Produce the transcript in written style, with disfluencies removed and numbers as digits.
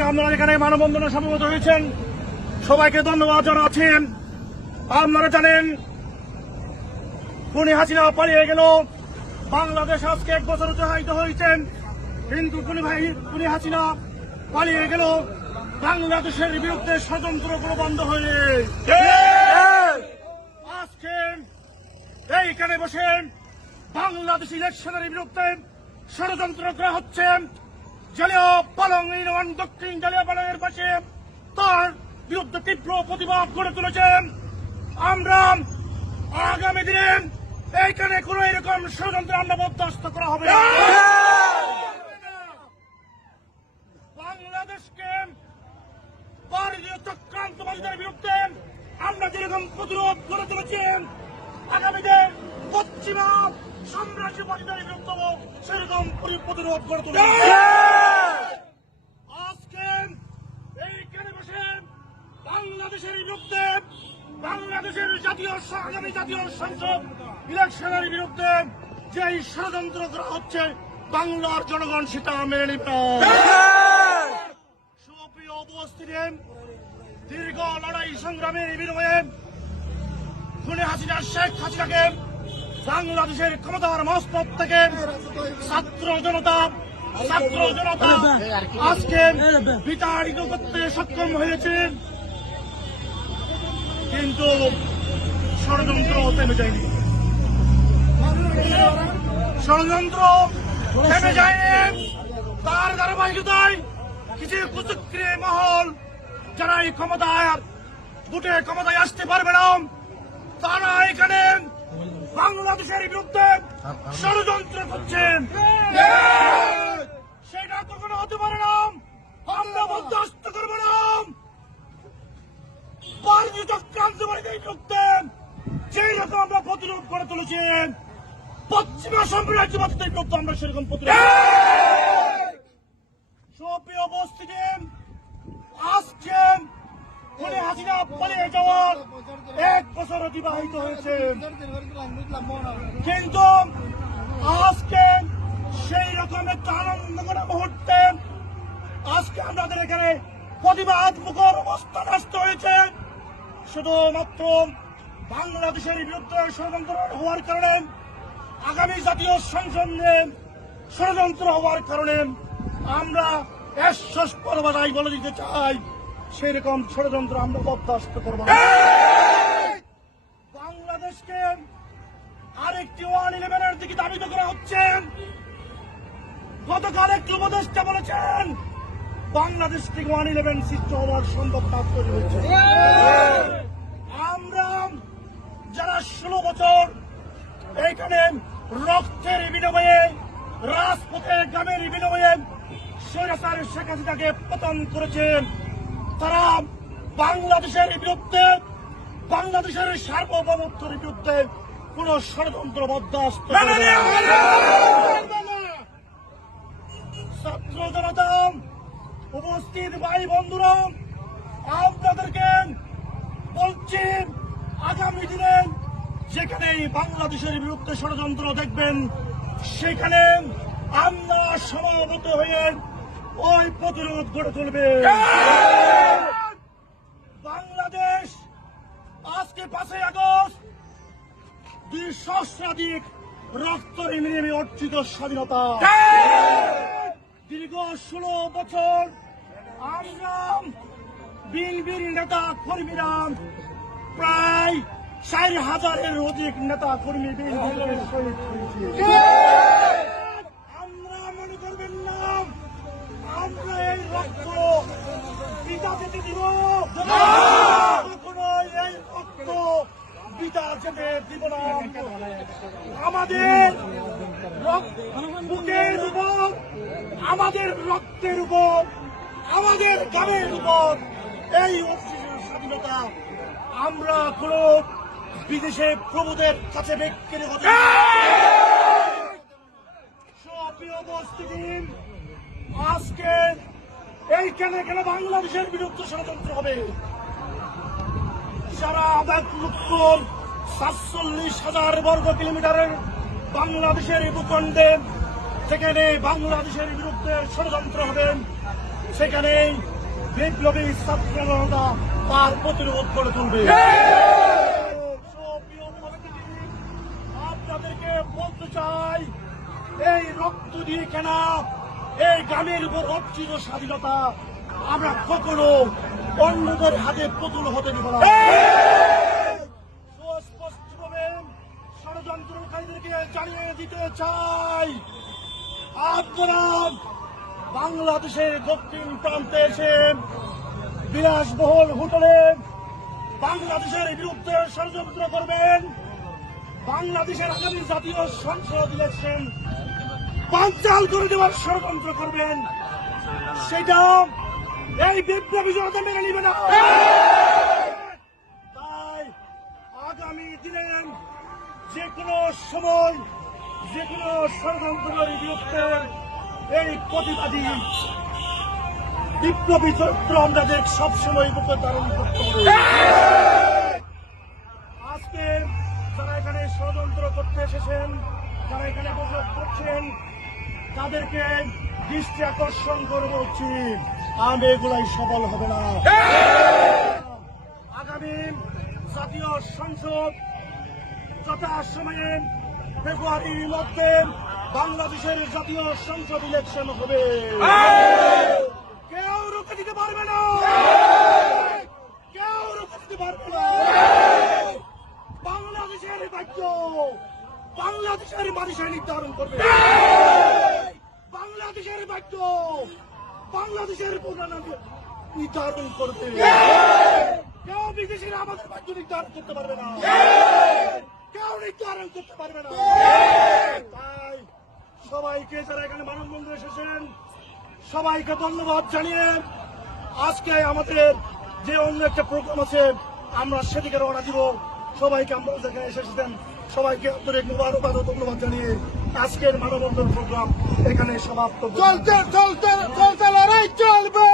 আজকে আপনারা এখানে মানববন্ধনে সমবেত হয়েছেন, সবাইকে ধন্যবাদ জানাচ্ছেন। আপনারা জানেন খুনি হাসিনা পালিয়ে গেল, বাংলাদেশ আজকে 1 বছর অতিবাহিত হয়েছেন, কিন্তু খুনি হাসিনা পালিয়ে গেল, বাংলাদেশের বিরুদ্ধে ষড়যন্ত্রগুলো বন্ধ হয়ে আজকে এইখানে বসে বাংলাদেশ ইলেকশনের বিরুদ্ধে ষড়যন্ত্র করা হচ্ছে। জালিয়া পালং ইউনিয়ন দক্ষিণ জালিয়া পালংয়ের পাশে তার বিরুদ্ধে তীব্র প্রতিবাদ গড়ে তুলেছেন। আমরা আগামী দিনে এইখানে কোন এরকম ষড়যন্ত্র আমরা বরদাস্ত করা হবে না। বাংলাদেশকে ভারতীয় চক্রান্তবাদীদের বিরুদ্ধে আমরা যেরকম প্রতিরোধ গড়ে তুলেছেন, আগামীতে পশ্চিমা সাম্রাজ্যবাদীদের বিরুদ্ধে সেরকম প্রতিরোধ গড়ে তুলে আজকে এইখানে বসে বাংলাদেশের বিরুদ্ধে, বাংলাদেশের আগামী জাতীয় সংসদ ইলেকশনের বিরুদ্ধে যে ষড়যন্ত্র করা হচ্ছে, বাংলার জনগণ সেটা মেনে নেবে। সুপ্রিয় উপস্থিতি, দীর্ঘ লড়াই সংগ্রামের বিনিময়ে খুনি হাসিনা শেখ হাসিনাকে বাংলাদেশের ক্ষমতার মস্তক থেকে ছাত্র জনতা আজকে বিতাড়িত করতে সক্ষম হয়েছে, কিন্তু ষড়যন্ত্র থেমে যায়নি। ষড়যন্ত্র থেমে যায়নি, তার ধারাবাহিকতায় কিছু কুচক্রী মহল যারা এই ক্ষমতায় আসতে পারবে না, তারা এখানে বাংলাদেশের বিরুদ্ধে ষড়যন্ত্র করছেন। সেটা কখনো হতে পারে না, আমরা বরদাস্ত করব না। ভারতীয় চক্রান্তবাদীদের বিরুদ্ধে যেই রকম আমরা প্রতিরোধ করে তুলেছি, পশ্চিমা সাম্রাজ্যবাদীদের বিরুদ্ধে আমরা সেরকম প্রতিরোধ। সুপ্রিয় উপস্থিতি, আজকে খুনি হাসিনা পালিয়ে যাওয়ার 1 বছর অতিবাহিত হয়েছে, কিন্তু আজকে সেই রকম একটা আনন্দঘন মুহূর্তে আজকে আমাদের এখানে প্রতিবাদ মুখর অবস্থান আসতে হয়েছে। শুধুমাত্র বাংলাদেশের বিরুদ্ধে ষড়যন্ত্র হওয়ার কারণে, আগামী জাতীয় সংসদ নিয়ে ষড়যন্ত্র হওয়ার কারণে আমরা স্পষ্টভাবে বলে দিতে চাই, সেই রকম ষড়যন্ত্র আমরা বরদাস্ত করব না। বাংলাদেশকে আরেকটি 1-11-এর দিকে ধাবিত করা হচ্ছে। গতকাল একটি উপদেষ্টা বলেছেন বাংলাদেশ থেকে 1-11 সৃষ্টি হওয়ার সম্ভাবনা তৈরি হয়েছে। আমরা যারা 16 বছর এইখানে রক্তের বিনিময়ে, রাজপথে গ্রামের বিনিময়ে স্বৈরাচার শেখ হাসিনাকে পতন করেছেন, তারা বাংলাদেশের বিরুদ্ধে, বাংলাদেশের সার্বভৌমত্বের বিরুদ্ধে কোন ষড়যন্ত্র বরদাস্ত করবে না। ছাত্র জনতা, উপস্থিত ভাই বন্ধুরা, আপনাদেরকে বলছি, আগামী দিনে যেখানে বাংলাদেশের বিরুদ্ধে ষড়যন্ত্র দেখবেন, সেখানে আমরা সমবেত হয়ে ওই প্রতিরোধ গড়ে তুলবে। বাংলাদেশ আজকে 5 আগস্ট 2 সহস্রাধিক রক্ত ঋণে অর্জিত স্বাধীনতা। দীর্ঘ 16 বছর আমরা বিএনপির নেতা কর্মীরা, প্রায় 4,000-এর অধিক নেতা কর্মী বিএনপির শহীদ হয়েছে। আমরা মনে করবেন না আমরা এই রক্ত পিতা যেতে দিব, কখনো এই রক্ত পিতা যেতে দিব না। আমাদের বুকের উপর, আমাদের রক্তের উপর, আমাদের গ্রামের উপর এই স্বাধীনতা আমরা কোন বিদেশে প্রভুদের কাছে বিক্রি হতে। সুপ্রিয় উপস্থিতি, আজকে এইখানে বাংলাদেশের বিরুদ্ধে ষড়যন্ত্র হবে। সারা 47,000 বর্গ কিলোমিটারের বাংলাদেশের ভূখণ্ডে যেখানে বাংলাদেশের বিরুদ্ধে ষড়যন্ত্র হবে, সেখানে বিপ্লবী ছাত্র জনতা তার প্রতিরোধ করে তুলবে। আপনাদেরকে বলতে চাই, এই রক্ত দিয়ে কেনা এই গ্রামের উপর অর্জিত স্বাধীনতা আমরা কখনো অন্যদের হাতে পুতুল হতে দেব না। সুস্পষ্টভাবে ষড়যন্ত্রকারীদেরকে জানিয়ে দিতে চাই, আপনারা বাংলাদেশের দক্ষিণ প্রান্তে এসে বিলাসবহুল হোটেলে বাংলাদেশের বিরুদ্ধে ষড়যন্ত্র করবেন, বাংলাদেশের আগামী জাতীয় সংসদ ইলেকশন বানচাল করে দেওয়ার ষড়যন্ত্র করবেন, সেটা এই বিপ্লবী জনতা মেনে নিবে না। তাই আগামী দিনে যে কোনো সময় যে কোনো ষড়যন্ত্রের বিরুদ্ধে এই প্রতিবাদী বিপ্লবী চরিত্র আমাদের সবসময় মুখে ধারণ করতে হবে। আজকে যারা এখানে ষড়যন্ত্র করতে এসেছেন, যারা এখানে বসবাস করছেন, তাদেরকে দৃষ্টি আকর্ষণ করে বলছি, আমি এগুলাই সফল হবে না। আগামী জাতীয় সংসদ যথাসময়ে ফেব্রুয়ারির মধ্যে বাংলাদেশের জাতীয় সংসদ ইলেকশন হবে, কেউ রুখে দিতে পারবে না, কেউ রুখে দিতে পারবে না। বাংলাদেশের ভাগ্য বাংলাদেশের মানুষের নির্ধারণ করবে, বাংলাদেশের ভাগ্য বাংলাদেশের প্রধান নির্ধারণ করবে, কেউ বিদেশিরা আমাদের ভাগ্য নির্ধারণ করতে পারবে না, কেউ নির্ধারণ করতে পারবে না। তাই সবাইকে যারা এখানে মানববন্ধনে এসেছেন সবাইকে ধন্যবাদ জানিয়ে আজকে আমাদের যে অন্য একটা প্রোগ্রাম আছে আমরা সেদিকে রওনা দিব। সবাইকে আমরা যেখানে এসেছেন সবাইকে আন্তরিক মুবারকবাদ ও ধন্যবাদ জানিয়ে আজকের মানববন্ধন প্রোগ্রাম এখানে সমাপ্ত। চলতে চলতে চলতে লড়াই চলবে।